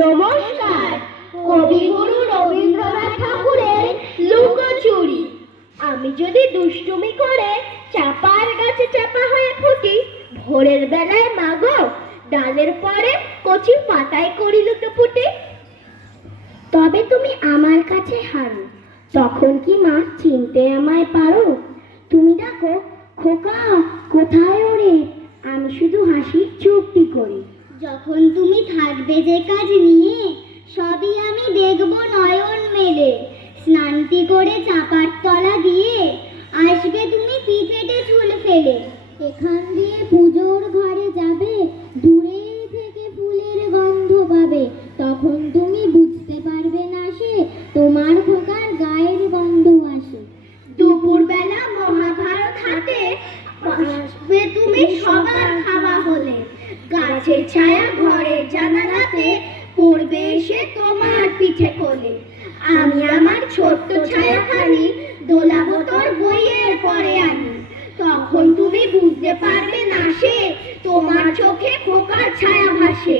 নমস্কার। কবিগুরু রবীন্দ্রনাথ ঠাকুরের লুকোচুরি। আমি যদি দুষ্টুমি করে চাপার গাছে চাপা হয়ে ফুটি, ভোরের বেলায় মাগো ডালের পরে কচি পাতায় করি লুটোপুটি। তবে তুমি আমার কাছে হারো, তখন কি মা চিনতে আমায় পারো? তুমি ডাকো খোকা কোথায় ওরে, আমি শুধু হাসির চুপটি করি। যখন তুমি থাকবে যে কাজ নিয়ে, সবই আমি দেখব নয়ন মেলে। স্নানটি করে চাপার তলা দিয়ে আসবে তুমি পিঠেটে চুল ফেলে। এখান দিয়ে পুজোর ঘরে যাবে, দূরে থেকে ফুলের গন্ধ পাবে। তখন তুমি বুঝতে পারবে না সে তোমার খোকার গায়ের গন্ধ আসে। দুপুরবেলা মহাভারত হাতে আসবে তুমি সবার খাওয়া হলে। গাছের ছায়া ঘরের জানালাতে পড়বে এসে তোমার পিঠে কোলে। আমি আমার ছোট্ট ছায়াখানি দোলাবো তোর বইয়ের পরে আনি। তখন তুমি বুঝতে পারবে না সে তোমার চোখে খোকার ছায়া ভাসে।